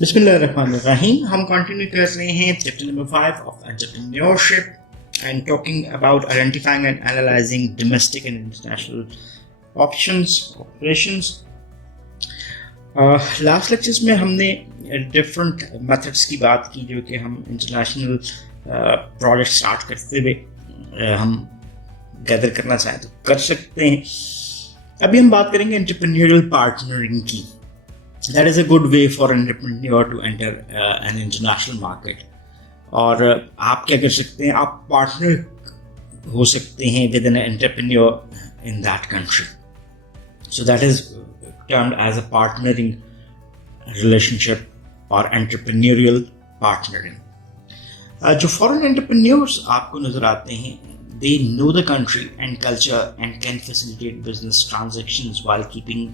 बिस्मिल्लाहिर्रहमानिर्रहीम। हम कंटिन्यू कर रहे हैं chapter number 5 of entrepreneurship and talking about identifying and analysing domestic and international options operations. Last lectures में हमने डिफरेंट मेथड्स की बात की जो कि हम इंटरनेशनल प्रोजेक्ट स्टार्ट करते हुए हम गैदर करना चाहें तो कर सकते हैं। अभी हम बात करेंगे एंटरप्रेन्योरियल पार्टनरिंग की। That is a good way for an entrepreneur to enter an international market. और आप क्या कर सकते हैं, आप पार्टनर हो सकते हैं with an entrepreneur in that country. So that is termed as a partnering relationship और एंटरप्रेन्योरियल पार्टनरिंग. जो फॉरेन एंटरप्रेन्योर्स आपको नजर आते हैं, they know the country and culture and can facilitate business transactions while keeping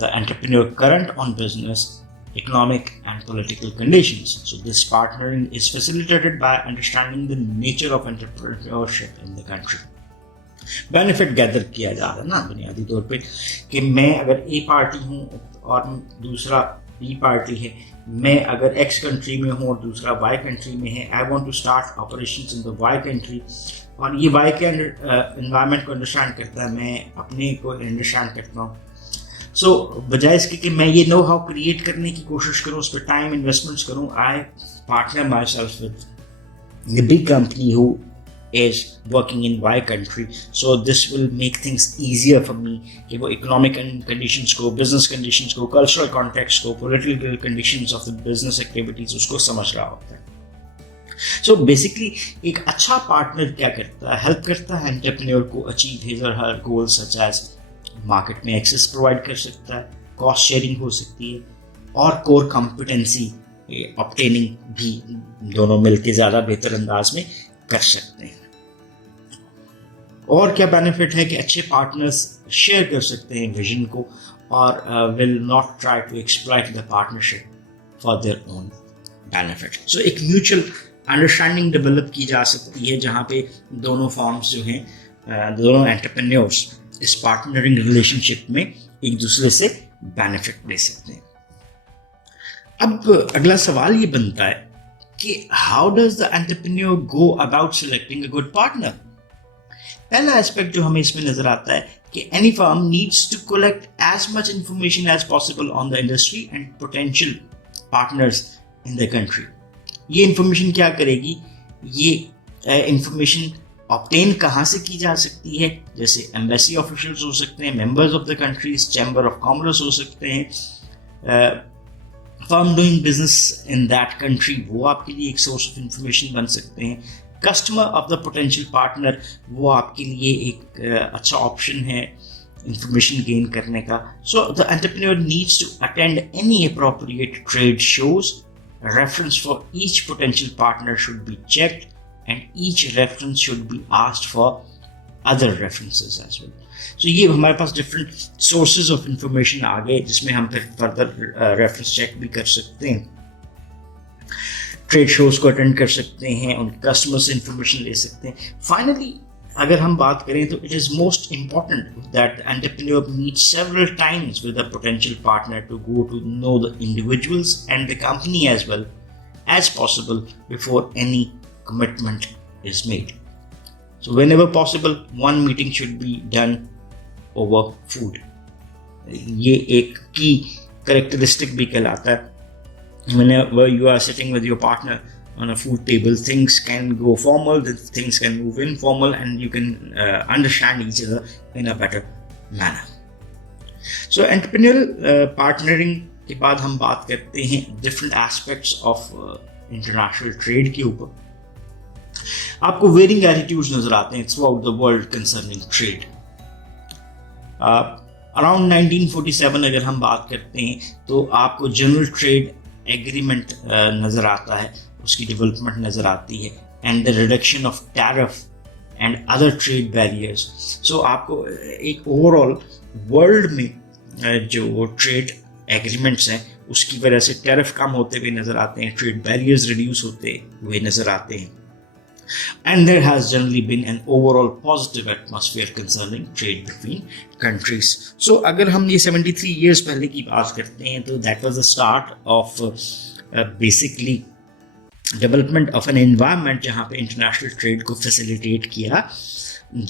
the entrepreneur current on business, economic and political conditions. So this partnering is facilitated by understanding the nature of entrepreneurship in the country. Benefit gather किया जा रहा है ना बुनियादी तौर पे कि मैं अगर ए पार्टी हूँ और दूसरा बी पार्टी है, मैं अगर एक्स कंट्री में हूँ और दूसरा वाई कंट्री में है, I want to start operations in the Y country और ये वाई के एनवायरनमेंट को अंडरस्टैंड करता है, मैं अपने को अंडरस्टैंड करता हूँ. सो बजाय इसके कि मैं ये नो हाउ क्रिएट करने की कोशिश करूँ, उस पर टाइम इन्वेस्टमेंट्स करूँ, I partner myself with the big company who is working in why country. So this will make things easier for me कि वो इकोनॉमिक कंडीशंस को, बिजनेस कंडीशंस को, कल्चरल कॉन्टेक्स्ट को, political conditions of the business activities उसको समझ रहा होता है. सो बेसिकली एक अच्छा पार्टनर क्या करता है, हेल्प करता है एंटरप्रेन्योर को अचीव हिज और हर गोल्स सच एज मार्केट में एक्सेस प्रोवाइड कर सकता है, कॉस्ट शेयरिंग हो सकती है और कोर कॉम्पिटेंसी ऑब्टेनिंग भी दोनों मिलकर ज़्यादा बेहतर अंदाज में कर सकते हैं. और क्या बेनिफिट है कि अच्छे पार्टनर्स शेयर कर सकते हैं विजन को और will not try to exploit the partnership for their own benefit. So एक म्यूचुअल अंडरस्टैंडिंग डेवलप की जा सकती है जहाँ पे दोनों फॉर्म्स जो हैं, दोनों एंटरप्रेन्योर्स इस पार्टनरिंग रिलेशनशिप में एक दूसरे से बेनिफिट ले सकते हैं. अब अगला सवाल ये बनता है कि how does the entrepreneur go about selecting a good partner. पहला एस्पेक्ट जो हमें इसमें नजर आता है कि any firm needs to collect as much information as possible on the industry and potential partners in the country. ये इंफॉर्मेशन क्या करेगी, ये इंफॉर्मेशन ऑब्टेन कहाँ से की जा सकती है, जैसे एम्बेसी ऑफिशियल्स हो सकते हैं, members of the countries, chamber of commerce हो सकते हैं, firm doing business in that country, वो आपके लिए एक सोर्स ऑफ इंफॉर्मेशन बन सकते हैं. Customer of the potential partner, वो आपके लिए एक अच्छा ऑप्शन है इंफॉर्मेशन गेन करने का. So the entrepreneur needs to attend any appropriate trade shows. Reference for each potential partner should be checked and each reference should be asked for other references as well. So ये हमारे पास different sources of information आ गए जिसमें हम फिर further reference check भी कर सकते हैं, ट्रेड शोज को अटेंड कर सकते हैं, उन कस्टमर से इंफॉर्मेशन ले सकते हैं. फाइनली अगर हम बात करें तो it is most important that entrepreneur meet several times with a potential partner to go to know the individuals and the company as well as possible before any commitment is made. So whenever possible, one meeting should be done over food. ये एक key characteristic भी कहलाता है. Whenever you are sitting with your partner on a food table, things can go formal, things can move informal, and you can understand each other in a better manner. So entrepreneurial partnering के बाद हम बात करते हैं different aspects of international trade के ऊपर. आपको varying attitudes नजर आते हैं through out the world concerning trade. Around 1947 अगर हम बात करते हैं तो आपको जनरल ट्रेड एग्रीमेंट नजर आता है, उसकी डेवलपमेंट नजर आती है, and the reduction of tariff and other trade barriers. So आपको एक ओवरऑल वर्ल्ड में जो ट्रेड एग्रीमेंट्स हैं उसकी वजह से टैरिफ कम होते हुए नजर आते हैं, ट्रेड बैरियर्स रिड्यूस होते हुए नजर आते हैं. And there has generally been an overall positive atmosphere concerning trade between countries. So अगर हम ये 73 years पहले की बात करते हैं तो that was the start of basically development of an environment जहाँ पे international trade को facilitate किया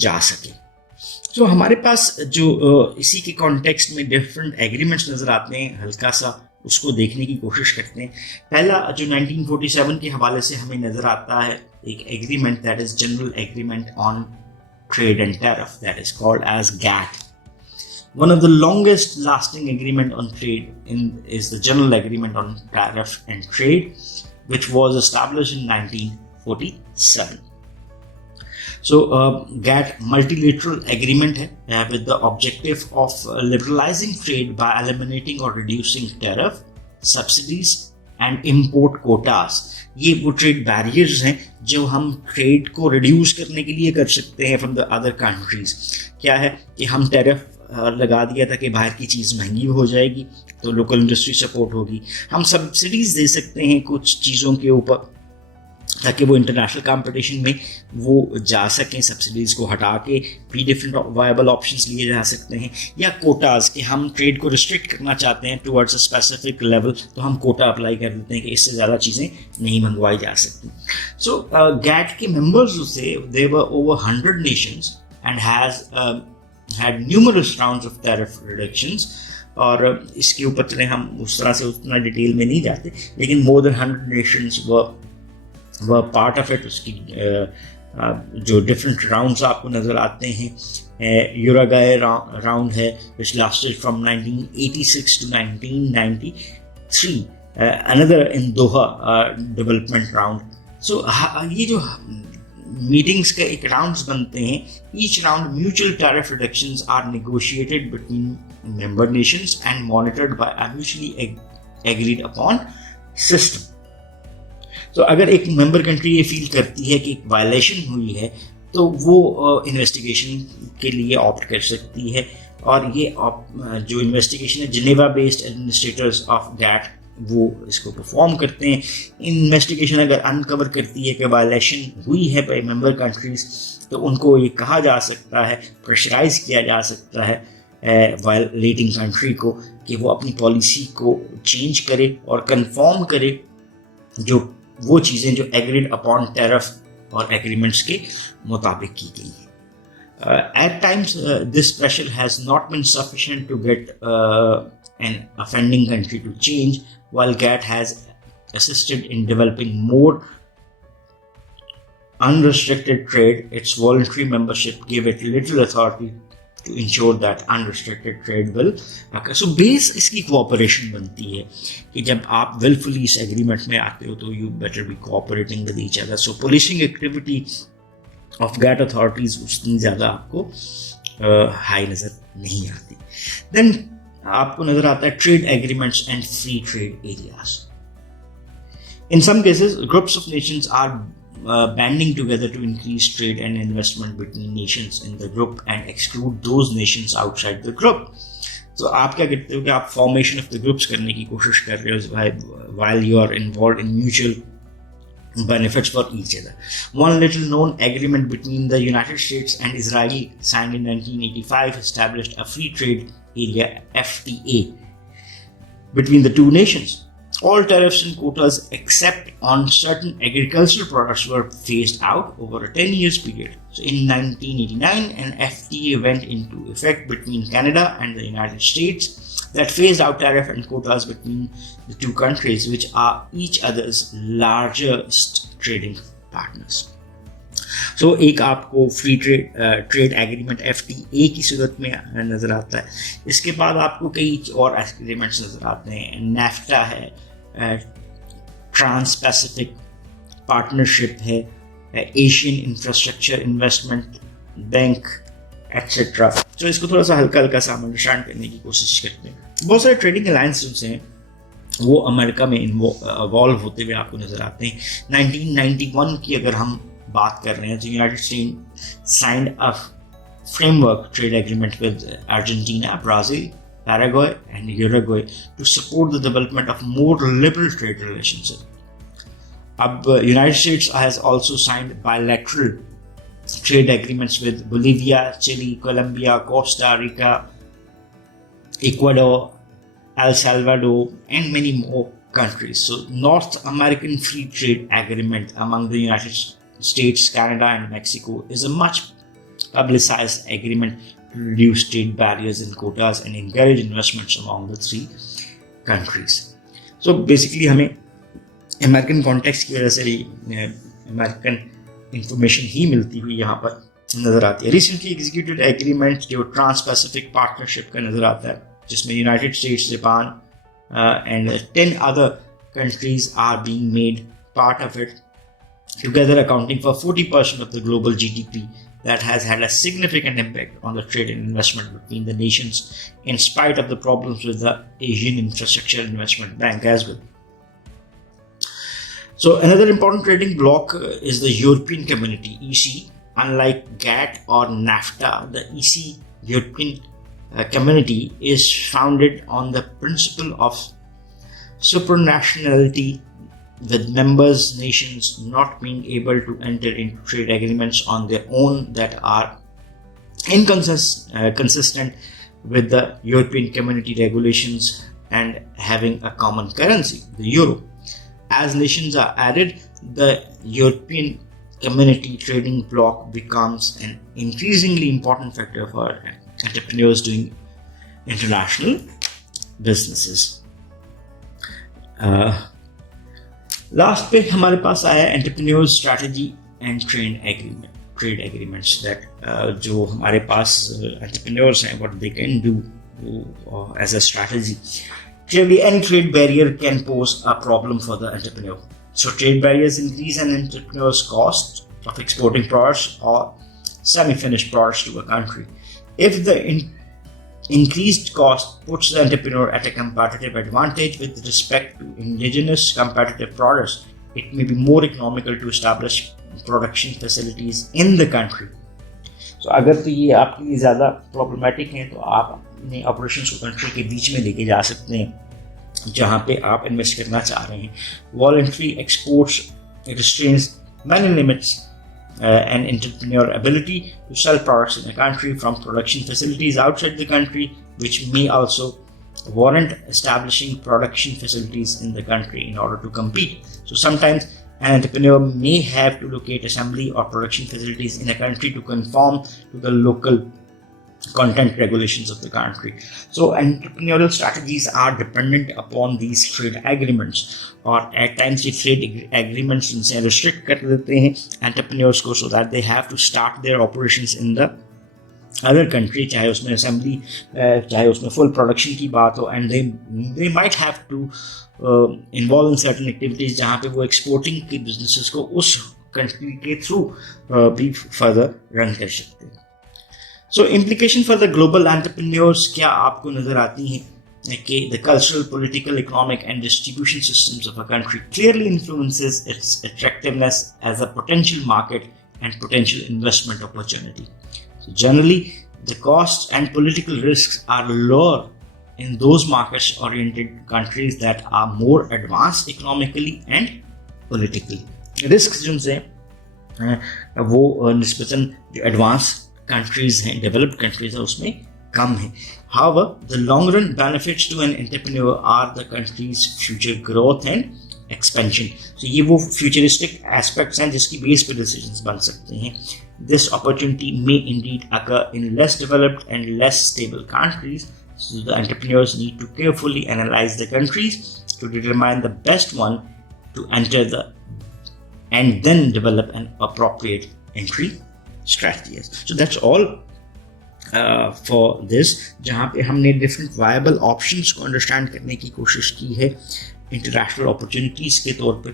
जा सके. So हमारे पास जो इसी के कॉन्टेक्स्ट में डिफरेंट एग्रीमेंट्स नज़र आते हैं, हल्का सा उसको देखने की कोशिश करते हैं. पहला जो 1947 के हवाले से हमें नज़र आता है एक agreement, that is general agreement on trade and tariff, that is called as GATT. One of the longest lasting agreement on trade is the General Agreement on Tariff and Trade, which was established in 1947. So GATT multilateral agreement है with the objective of liberalizing trade by eliminating or reducing tariff, subsidies and import quotas. ये वो trade barriers हैं जो हम ट्रेड को रिड्यूस करने के लिए कर सकते हैं फ्रॉम द अदर कंट्रीज. क्या है कि हम टैरिफ लगा दिया था कि बाहर की चीज़ महंगी हो जाएगी तो लोकल इंडस्ट्री सपोर्ट होगी. हम सब्सिडीज़ दे सकते हैं कुछ चीज़ों के ऊपर ताकि वो इंटरनेशनल कंपटीशन में वो जा सकें. सब्सिडीज़ को हटा के भी डिफरेंट वायबल ऑप्शंस लिए जा सकते हैं. या कोटाज कि हम ट्रेड को रिस्ट्रिक्ट करना चाहते हैं टुवर्ड्स अ स्पेसिफिक लेवल तो हम कोटा अप्लाई कर देते हैं कि इससे ज़्यादा चीज़ें नहीं मंगवाई जा सकती. सो गैट के मेंबर्स जो थे they were over 100 nations and has had numerous rounds of tariff reductions. और इसके ऊपर चले हम उस तरह से उतना डिटेल में नहीं जाते, लेकिन more than 100 nations were part of it. उसकी जो डिफरेंट राउंड्स आपको नज़र आते हैं, यूरागाई राउंड है which lasted from 1986 to 1993, another in Doha development round. So ये जो मीटिंग्स के एक राउंड्स बनते हैं, each round mutual tariff reductions are negotiated between member nations and monitored by a mutually agreed upon system. तो अगर एक मेंबर कंट्री ये फील करती है कि एक वायलेशन हुई है तो वो इन्वेस्टिगेशन के लिए ऑप्ट कर सकती है. और ये जो इन्वेस्टिगेशन है Geneva based administrators of GATT वो इसको परफॉर्म करते हैं. इन्वेस्टिगेशन अगर अनकवर करती है कि वायलेशन हुई है बाय मेंबर कंट्रीज तो उनको ये कहा जा सकता है, प्रेशराइज किया जा सकता है वायलेटिंग कंट्री को कि वो अपनी पॉलिसी को चेंज करे और कंफर्म करे जो वो चीज़ें जो एग्रीड अपॉन टैरिफ और एग्रीमेंट्स के मुताबिक की गई हैं. At times this pressure has not been sufficient to get an offending country to change, while GATT has assisted in developing more unrestricted trade. Its voluntary membership gave it little authority to ensure that unrestricted trade will occur. So base इसकी cooperation बनती है कि जब आप willfully इस agreement में आते हो तो you better be cooperating with each other. So policing activity of GATT authorities उतनी ज़्यादा आपको हाई नज़र नहीं आती. Then आपको नज़र आता है trade agreements and free trade areas. In some cases, groups of nations are banding together to increase trade and investment between nations in the group and exclude those nations outside the group. So आप क्या कहते हो कि आप formation of the groups करने की कोशिश कर रहे हो while you are involved in mutual benefits for each other. One little known agreement between the United States and Israel signed in 1985 established a free trade area FTA between the two nations. All tariffs and quotas except on certain agricultural products were phased out over a 10 years period. So in 1989 an FTA went into effect between Canada and the United States that phased out tariff and quotas between the two countries, which are each other's largest trading partners. So एक आपको free trade agreement FTA की सूरत में नज़र आता है. इसके बाद आपको कई और एग्रीमेंट्स नज़र आते हैं. NAFTA है, ट्रांस पैसिफिक पार्टनरशिप है, Asian infrastructure investment bank etcetera. तो इसको थोड़ा सा हल्का हल्का सा अंडरस्टैंड करने की कोशिश करते हैं. बहुत सारे ट्रेडिंग अलायंसेस हैं वो अमेरिका में इन्वॉल्व होते हुए आपको नज़र आते हैं. 1991 की अगर हम बात कर रहे हैं तो United states signed a framework trade agreement with Argentina, Brazil, Paraguay and Uruguay to support the development of more liberal trade relations. अब United states has also signed bilateral trade agreements with Bolivia, Chile, Colombia, Costa Rica, Ecuador, El Salvador, and many more countries. So, North American Free Trade Agreement among the United States, Canada, and Mexico is a much publicized agreement to reduce trade barriers and quotas and encourage investments among the three countries. So, basically, हमें American context की वजह से American information ही मिलती हुई यहाँ पर नजर आती है. रिसेंटली एग्जीक्यूटेड एग्रीमेंट जो ट्रांस पैसिफिक पार्टनरशिप का नजर आता है, जिसमें United States, Japan and 10 other countries are being made part of it, together accounting for 40% of the global GDP, that has had a significant impact on the trade and investment between the nations, in spite of the problems with the Asian Infrastructure Investment Bank as well. So another important trading bloc is the European Community, EC. Unlike GATT or NAFTA, the EC European Community is founded on the principle of supranationality, with members nations not being able to enter into trade agreements on their own that are inconsistent with the European Community regulations and having a common currency, the euro. As nations are added, the European Community trading bloc becomes an increasingly important factor for entrepreneurs doing international businesses. Last पे हमारे पास आया Entrepreneur's Strategy and Trade Agreements, that जो हमारे पास entrepreneurs हैं, what they can do as a strategy. Clearly, any trade barrier can pose a problem for the entrepreneur. So, trade barriers increase an entrepreneur's cost of exporting products or semi-finished products to a country. If the increased cost puts the entrepreneur at a competitive advantage with respect to indigenous competitive products, it may be more economical to establish production facilities in the country. So, अगर तो ये आपके लिए ज़्यादा प्रॉब्लमेटिक हैं, तो आप अपने ऑपरेशंस को कंट्री के बीच में लेके जा सकते हैं जहाँ पे आप इन्वेस्ट करना चाह रहे हैं. Voluntary exports restrains many limits and entrepreneur ability to sell products in a country from production facilities outside the country, which may also warrant establishing production facilities in the country in order to compete. So sometimes an entrepreneur may have to locate assembly or production facilities in a country to conform to the local content regulations of the country. So entrepreneurial strategies are dependent upon these trade agreements, or at times ये trade agreements इनसे restrict कर देते हैं entrepreneurs को, so that they have to start their operations in the other country, चाहे उसमें assembly, चाहे उसमें full production की बात हो, and they might have to involve in certain activities जहाँ पे वो exporting की businesses को उस country के through भी further run कर सकते हैं. So implication for the global entrepreneurs क्या आपको नजर आती हैं कि the cultural, political, economic and distribution systems of a country clearly influences its attractiveness as a potential market and potential investment opportunity. So generally, the costs and political risks are lower in those markets-oriented countries that are more advanced economically and politically. Risks जिनसे वो निस्बतन जो advanced countries हैं, developed countries हैं, उसमें कम है. However, the long run benefits to an entrepreneur are the country's future growth and expansion. So ये वो futuristic aspects हैं जिसकी base पे decisions बन सकते हैं. This opportunity may indeed occur in less developed and less stable countries. So the entrepreneurs need to carefully analyze the countries to determine the best one to enter and then develop an appropriate entry strategies. So that's all for this, जहाँ पे हमने different viable options को understand करने की कोशिश की है. International opportunities के तौर पे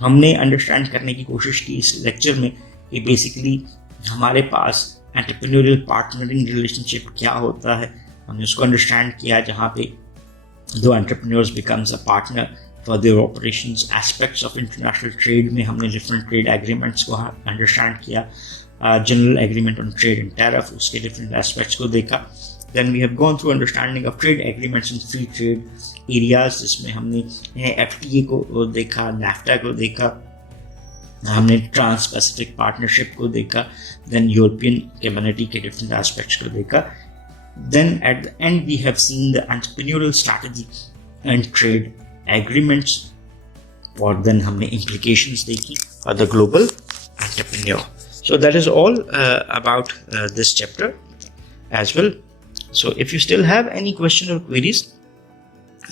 हमने understand करने की कोशिश की इस lecture में कि basically हमारे पास entrepreneurial partnering relationship क्या होता है. हमने उसको understand किया जहाँ पे the entrepreneurs becomes a partner for their operations. Aspects of international trade में हमने different trade agreements को understand किया. General agreement on trade and tariff, उसके different aspects को देखा. Then we have gone through understanding of trade agreements and free trade areas, जिसमें हमने FTA को देखा, NAFTA को देखा, हमने ट्रांस पैसिफिक पार्टनरशिप को देखा, देन यूरोपियन कम्युनिटी के डिफरेंट एस्पेक्ट्स को देखा. Then at the end we have seen the entrepreneurial strategy and trade agreements, और then हमने implications देखी for the global entrepreneur. So that is all about this chapter as well. So if you still have any questions or queries,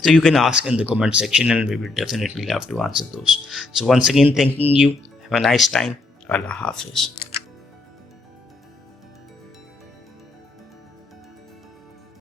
so you can ask in the comment section and we will definitely love to answer those. So once again, thanking you. Have a nice time. Allah Hafiz.